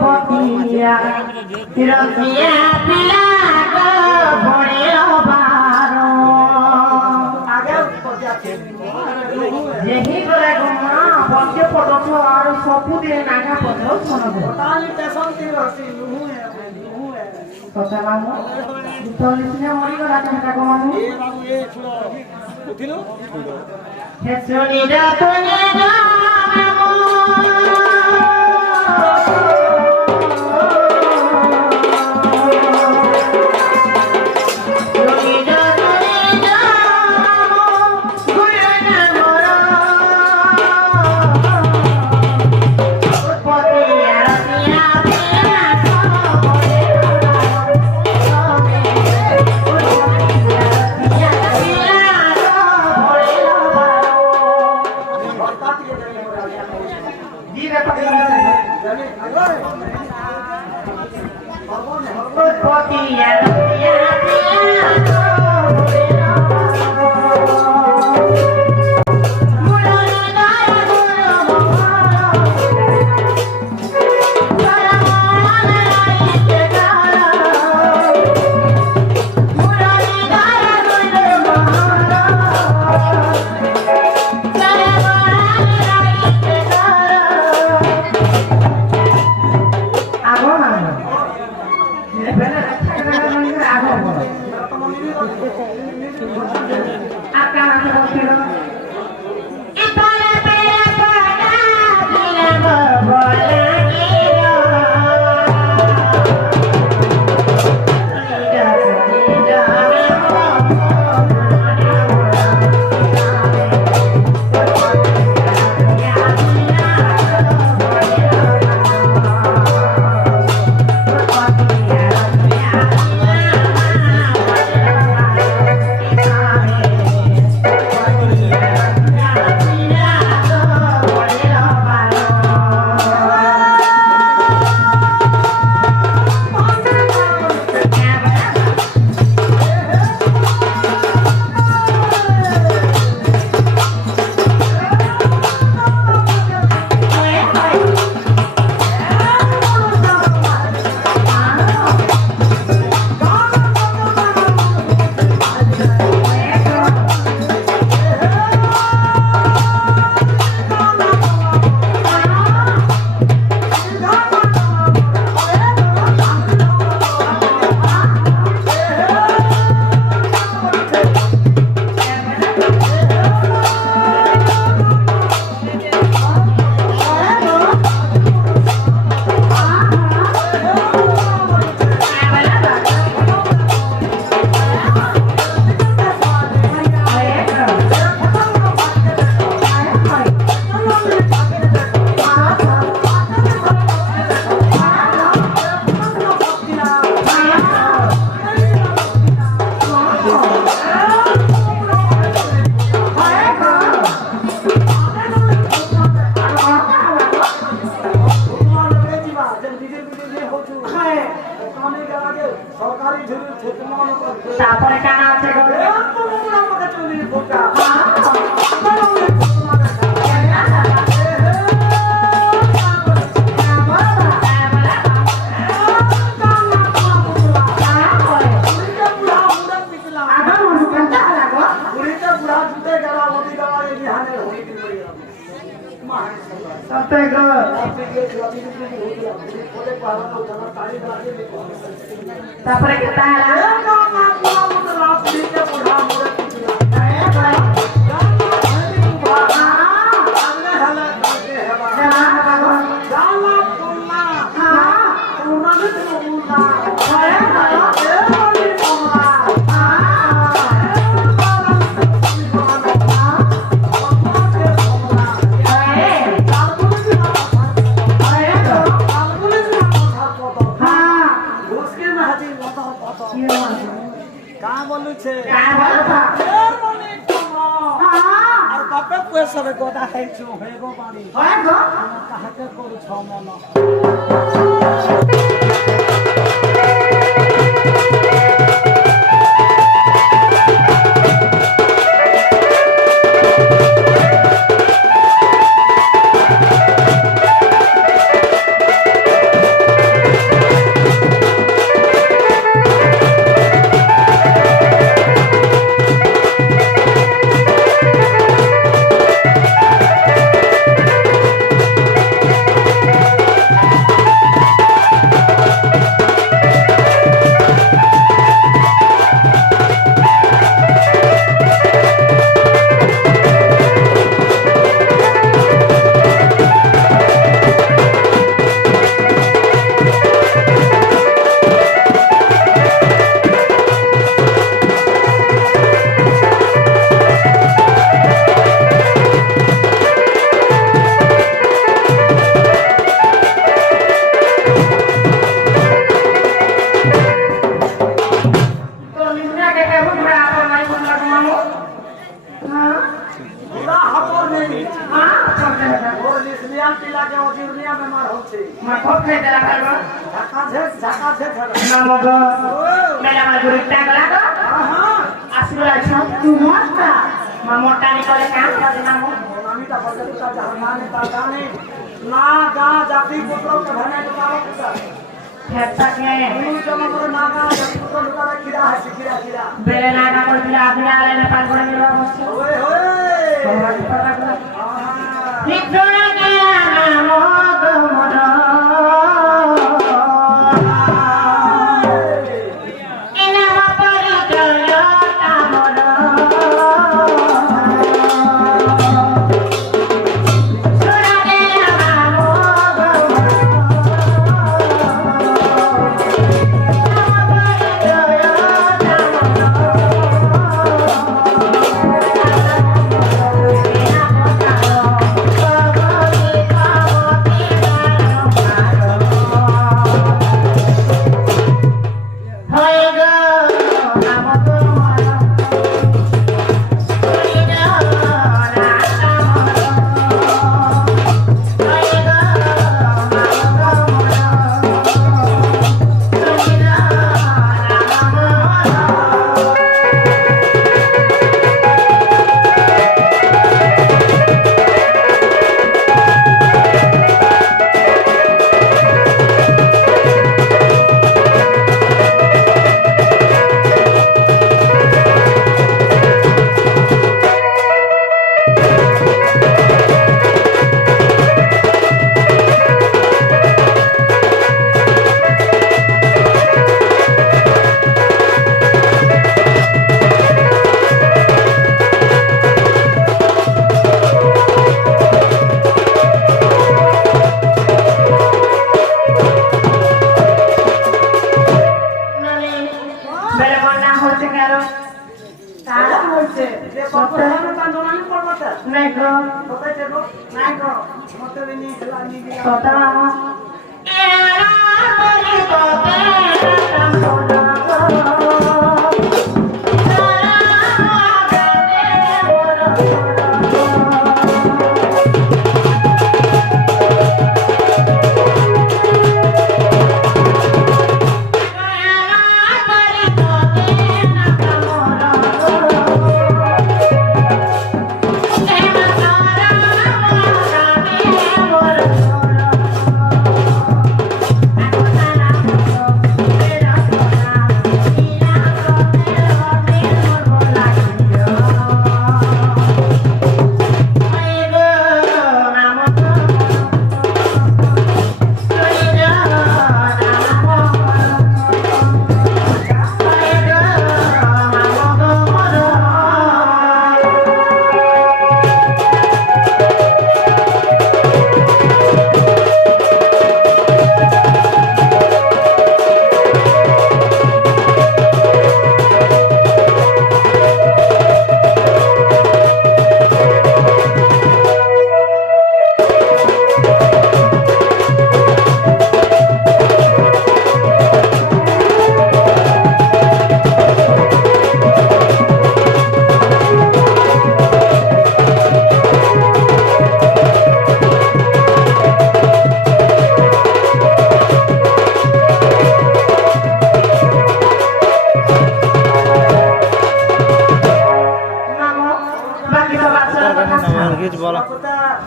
পতিয়া রসিয়া পিলা গো ভরিল বারো আগে যেহি গলে গমা বন্ধে পদক আর সপু দিয়ে নাগা পদক শোনব তালি পেছন দি রসি নুহুয়ে কথা বাবু তোলিসনে মরি গলা কথা কমামু এ বাবু এ ছুড়ো উঠিলো হে শুনি রাতনে তারপরে কানা আছে গো আমাকে চুরি বোকা তারপরে কথা সবে কথা খাইছো হয়ে গো পানি হয় গো কাহাকে করছ মন ଖପ ଖାଇଦେଲା ଖାଇବା ନମକ ମ୍ୟାଡାମ ଗୁରୁଟା ଗଲା ତ ଆସିଗଲା ଛଅ ତୁ ମସ୍ତା ମୋଟା ନିକଲେ କାମ କରି ନାମ ना गा जाति पुत्र के भने के ताव पुत्र हेता के जमा ना गा जाति पुत्र लुका खिरा है खिरा बेले ना का कोई खिला अभी आले ने पाल कोने मिलवा बस ओए होए हितोना के नाम गमर इना परिचय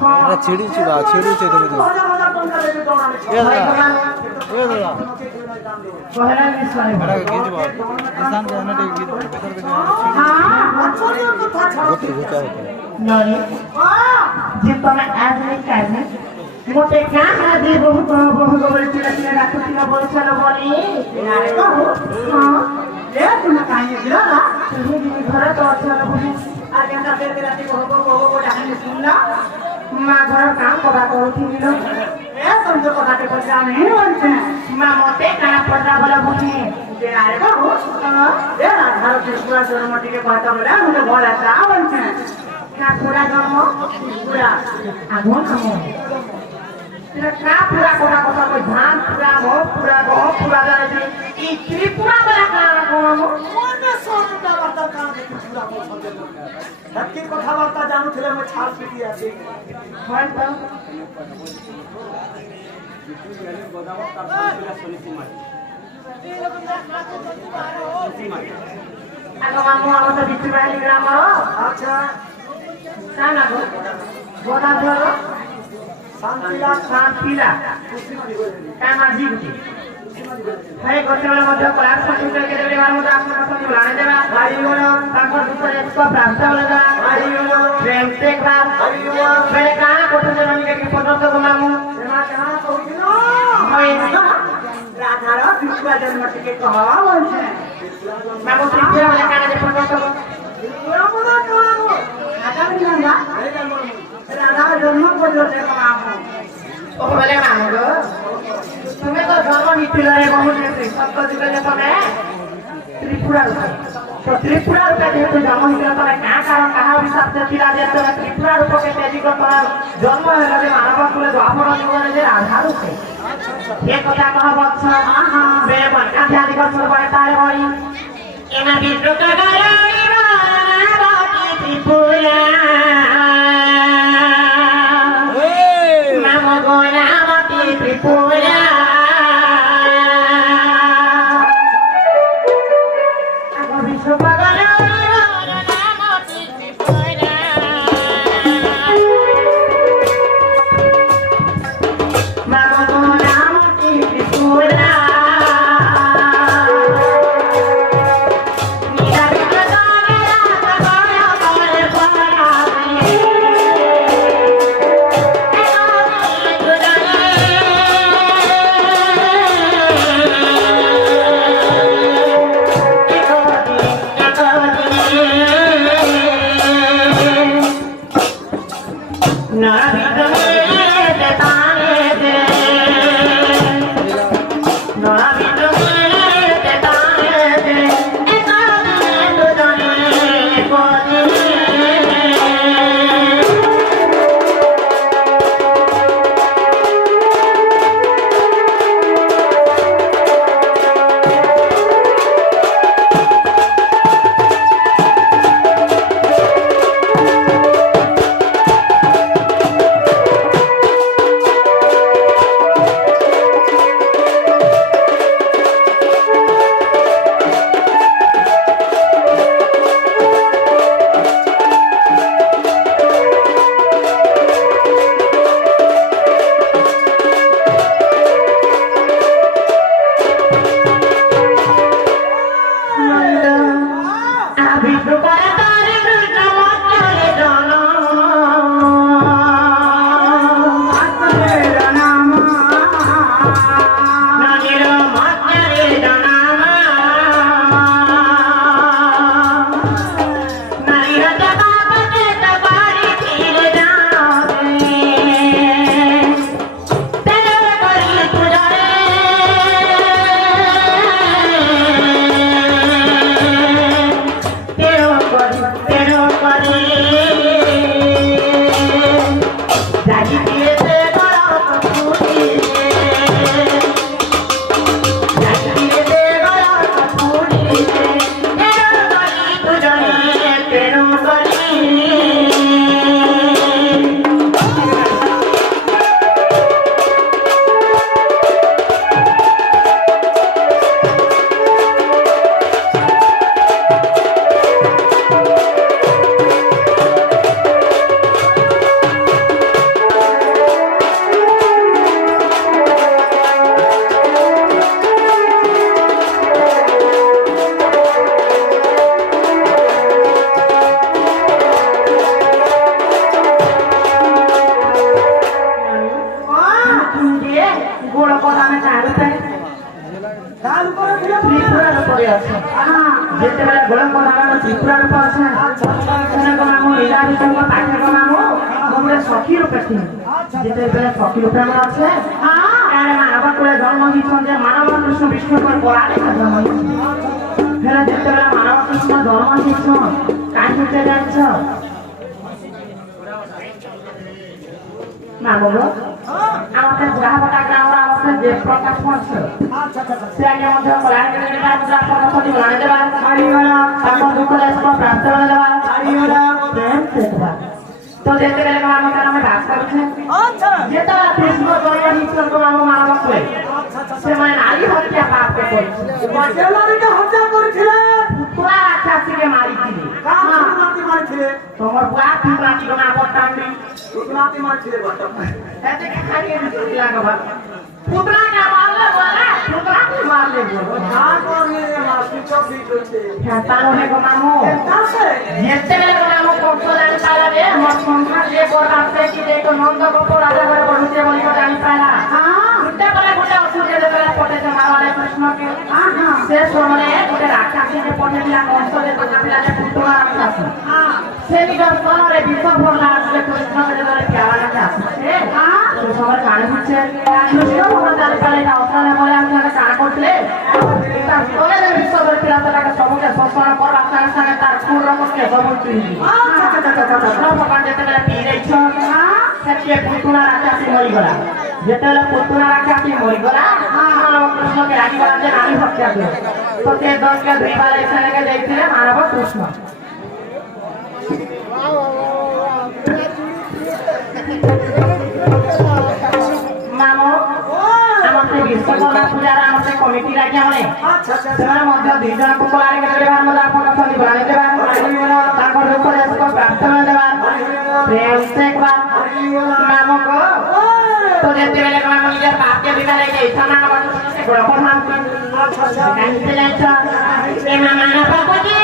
तामर छिड़ी छिबा छिड़ी छै देबे ए दादा पहला नहीं सुने बड़ा गीत बा इंसान के हने गीत भीतर के हां गोट घुचा होता नरी जे तने आज नहीं कहने मोटे क्या है दे बहुत बहुत बड़े चिड़ा राखुतिला बोलछल बोली अरे कहू हां ले तुम काहे गिरा घर तो अच्छा बोली आगे अंदर देर राती को डाहने सुनला माँ घर काम करा करूथी लो ए समझो कथा के पैसा नहीं बनते माँ मोटे काना पड़ता वाला बुझी दे आरे बाबू दे ना घर के पूरा जन्म टिके कहता बोला मुझे बोला सा बनते का पूरा जन्म पूरा आगो खमो तेरा का पूरा कोटा कोई धान पूरा पूरा जाने ई त्रिपुरा वाला का कोमो मोने सोनटा वार्ता का पूरा बोल धक्की कथावार्ता जानू थे मैं छाल पीटी आसी হয় তো ଆଗ ମାମୁଁ ଆମ ତ ବିଚୁ ବାହାରି ଗ୍ରାମର আচ্ছা ତା ନା ଗୋଦାଧର শান্তিলাল ପିଲା ତା ମାଝି ଗୁଟି ଭାଇ ଗୋଟେବେଳେ ମଧ୍ୟ କ୍ଲାସ କମ୍ପ୍ୟୁଟର କେତେବେଳେ ମଧ୍ୟ ଆପଣ ଆସନ୍ତି ବୁଲାଣି ଦେବା ତାଙ୍କର ଭିତରେ ଏକ ପ୍ରାପ୍ତ ଦେବା ପ୍ରେମ ଦେଖବା ବେଳେ କାଣା କରୁଛନ୍ତି ମାନେ କି ପର୍ଯ୍ୟନ୍ତ ମାମୁଁ ରାଧାର ବିଶ୍ଵା ଜନ୍ମ ଟିକେ କହ ବলছে ମାମୁଁ ତ୍ରିପୁରା ବେଳେ କାଣା ଯେ ପର୍ଯ୍ୟନ୍ତ রাধা জন্ম পর্যন্ত বলে মামু গো তুমি তো জন্ম নিচ্ছিল রে বহু সত্য যুগে তবে ত্রিপুরা তো ত্রিপুরা রূপে যেহেতু জন্ম হয়েছিল তবে কাঁ কারণ কাহা হিসাব ছিল যে তবে ত্রিপুরা রূপকে তেজিক তোমার জন্ম হয়ে যে মানব কুলে দ্বাপর যুগরে যে রাধা রূপে এ কথা কহ বৎস বেড়ে বন্যা ধ্যানি বছর বয়ে তারে বই এনা বিদ্রুত Tripura Namo Gonamati Tripura Ako Vishwapagana Namati Tripura Namo Gonamati Tripura ଯେତେବେଳେ ଗୋଳଙ୍କ ନାମ ତ୍ରିପୁରା ରୂପ ଅଛି ସେମାନଙ୍କ ନାମ ଲୀଳାଭିଷଙ୍କ ପାଠକ ନାମ ଗୋଟେ ସଖୀ ରୂପେ ଥିଲେ ଯେତେବେଳେ ସଖୀ ରୂପେ ଆମର ଅଛି ମାନବ କୁଳେ ଜନ୍ମ ହେଇଛନ୍ତି ମାନବ କୃଷ୍ଣ ବିଷ୍ଣୁଙ୍କର କଳାରେ ଜନ୍ମ ହେଇଛି ହେଲେ ଯେତେବେଳେ ମାନବ କୃଷ୍ଣ ଜନ୍ମ ହେଇଛନ୍ କାହିଁକି ଜାଣିଛ ମାମୁଁ আমাদের বুড়াহাটা গ্রামের আমাদের যে প্রকাশ করছে সে আগে মধ্যে কলাহান্ডি মুদ্রা পদ্ধতি বলায় দেবা তারপর দুঃখ প্রাপ্ত হয়ে যাবা প্রেম দেখবা তো যেতে গেলে আমার মতো আমি বাস করছে আচ্ছা যেটা কৃষ্ণ জয় ঈশ্বর আমার মানব করে ସେମାନେ ନାରୀ ହତ୍ୟା ପାପ କରିଥିଲେ ବାଜେଲାରିকে ହତ୍ୟା କରିଥିଲେ ପୁରା ରାକ୍ଷାସୀকে ମାରିଥିଲେ କାହା ନାତି ମାରିଥିଲେ ତମର ବୁଆ ପିମ୍ପାଟିଙ୍କ ନାଁ ପଟାଣ୍ଡି ନାତି ମାରିଥିଲେ ବାଟ ଏତେ ଖାଲି ଏମିତି ଲାଗବା ପୁତଳା କେ ମାରଲେ ବୋଲେ ପୁତଳା କେ ମାରଲେ ବୋଲେ କାହା କରିଲେ ମାସି ଚପି କରିছে ହେତାନ ହେ ଗମାମୁ କାছে ଯେତେବେଳେ ଗମାମୁ କଂସ ଜାଣି ପାଇଲା ରେ ମୋ ସଂସାର ଯେ ବରାତେ କି ଯେ ଏକ ନନ୍ଦ ଗୋପ ରାଜା ଘରେ ବଢୁଛେ ବୋଲି ତ ଜାଣି ପାଇଲା ଗୁଟେ ପରେ ଗୁଟେ ଅସୁର ଯେତେବେଳେ ପଠେଇছে ମାରବାରେ କୃଷ୍ଣକେ ସେ ସମୟରେ ଗୋଟେ ରାକ୍ଷାସୀକେ ପଠେଇଥିଲା କଂସ ଯେ ପଚାରିଲା ଯେ ପୁତଳା ରାକ୍ଷାସୀ ସେ ନିଜର ସ୍ତନରେ ବିଷ ଭରଲା ଆସିଲେ କୃଷ୍ଣକେ ଯେତେବେଳେ ପ୍ୟାରାକେ ଆସିছে ସେ ସମୟରେ କାଣି ବୁଝେ କୃଷ୍ଣ ଭଗବାନ ଜାଣି ପାଇଲେ ଏଇଟା ଅସଲ ବଳେ ଆମେ କାଣା କରୁଥିଲେ ତା ସ୍ତରରେ ବିଷ ଭରିଥିଲା ସେଟାକେ ସବୁକେ ଶୋଷଣ କରବା ସାଙ୍ଗେ ସାଙ୍ଗେ ତାର ଫୁଲ ରକମକେ ସବୁ ଚୁଇଁବି କୃଷ୍ଣ ଭଗବାନ ଯେତେବେଳେ ପିଇ ଦେଇଛ ସେଠିଏ ପୁତୁଣା ରାକ୍ଷାସୀ ମରିଗଲା ଯେତେବେଳେ ପୁତୁଣା ରାକ୍ଷାସୀ ମରିଗଲା ମାନବ କୃଷ୍ଣକେ ରାଗିଗଲା ଯେ ନାରୀ ହତ୍ୟା କଲେ ତ ସେ ଦଶକେ ଧରିବା ଲାଗି ସେନେକେ ଯାଇଥିଲେ ମାନବ କୃଷ୍ଣ ମାମୁ ଆମର ସେ ବିଶ୍ୱକର୍ମା ପୂଜାର ଆମର ସେ କମିଟି ଲାଗି ଆମେ ଆଚ୍ଛା ଆଚ୍ଛା ସେମାନେ ମଧ୍ୟ ଦୁଇ ଜଣଙ୍କୁ କଳାରେ କେତେ ଭାର ଆପଣ ଅଛନ୍ତି ବଳାଇ ଦେବା ତାଙ୍କର ଉପଦେଶକୁ ପ୍ରାର୍ଥନା ଦେବା ପ୍ରେମ ସେକବା ନାମକ ତ ଯେତେବେଳେ ଆମ ନିଜ ପାପ୍ୟ ବିବାରେ ଯାଇଛ ମାନବ ସେ ଗୋଡ଼ ପଢ଼ାନ୍ତି କାହିଁକି ଯାଇଛ ଏ ମାନବ ପତି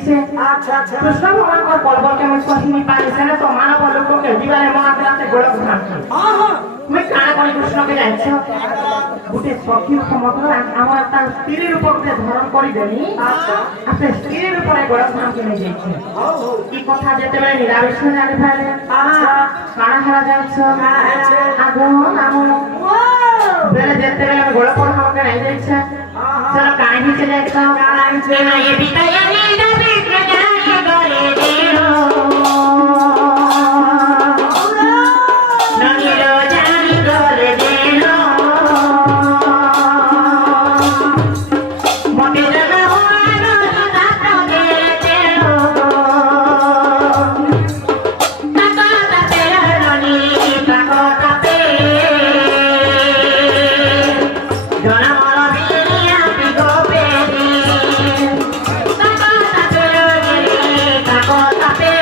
कृष्ण भगवान को बलबल के मैं सही नहीं पानी से ना तो मानव लोगों के जीवन में मार दिला से गोड़ उठाते मैं काना कोई कृष्ण के जाइछो गुटे सखी समग्र हमर ता स्त्री रूप से धारण करी देनी अपने स्त्री रूप रे गोड़ उठाते नहीं जाइछे ई कथा जेते बेले निराविष्ण जानि पाले काना हरा जाइछो आगो नामो बेले जेते बेले गोड़ पर हम के नहीं जाइछे चलो काहे चले जाइछो ना ये बिताया नहीं ना बिक जाए गरे देरो ननिरो जानी गरे देरो मोटे जगह होना ना दे देरो ताका ताते ननी ताका ताते जना मारा बिया पिगो बेरी ताका ताते ताका ताते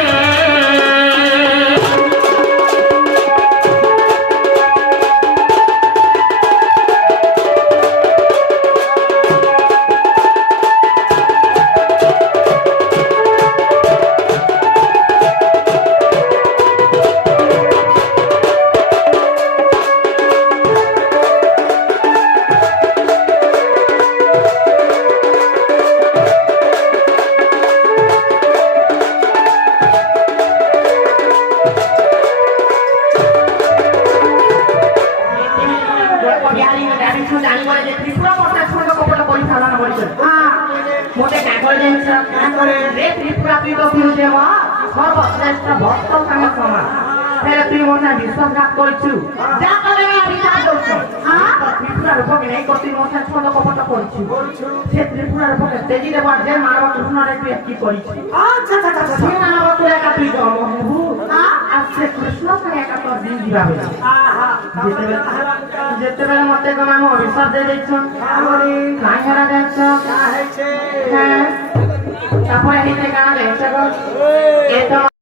मोटे कागल जाइन्छ रे त्रिपुरा तुई तो फिरुजे म সর্বশ্রেষ্ঠ ভক্ত সঙ্গে সমান ହେଲେ ତୁଇ ମୋତେ ବିଶ୍ୱାସଘାତ କରିଛୁ ଯା କଲେ ବିଚାର କରୁଛୁ ତ୍ରିପୁରା ରୂପକେ ନେଇ କତି ମୋତେ ଛନ୍ଦ କପଟ କରିଛୁ ସେ ତ୍ରିପୁରା ରୂପକେ ତେଜିରେ ଯେ ମାନବ କୃଷ୍ଣରେ ତୁ ଏତିକି କରିଛୁ ସେ ମାନବ ତୁ ଏକା ତୁଇ ଜନ୍ମ ହେବୁ ଆଉ ସେ କୃଷ୍ଣ ସାଙ୍ଗେ ଏକା ତୋର ଦିନ ଯିବା ବେଳେ ଯେତେବେଳେ ମୋତେ ଗଲା ମୁଁ ଅଭିଶାପ ଦେଇ ଦେଇଛନ୍ କାହିଁ ହେରା ଯାଇଛ ତାପରେ ହେଇছে କାଣା ଯାଇଛ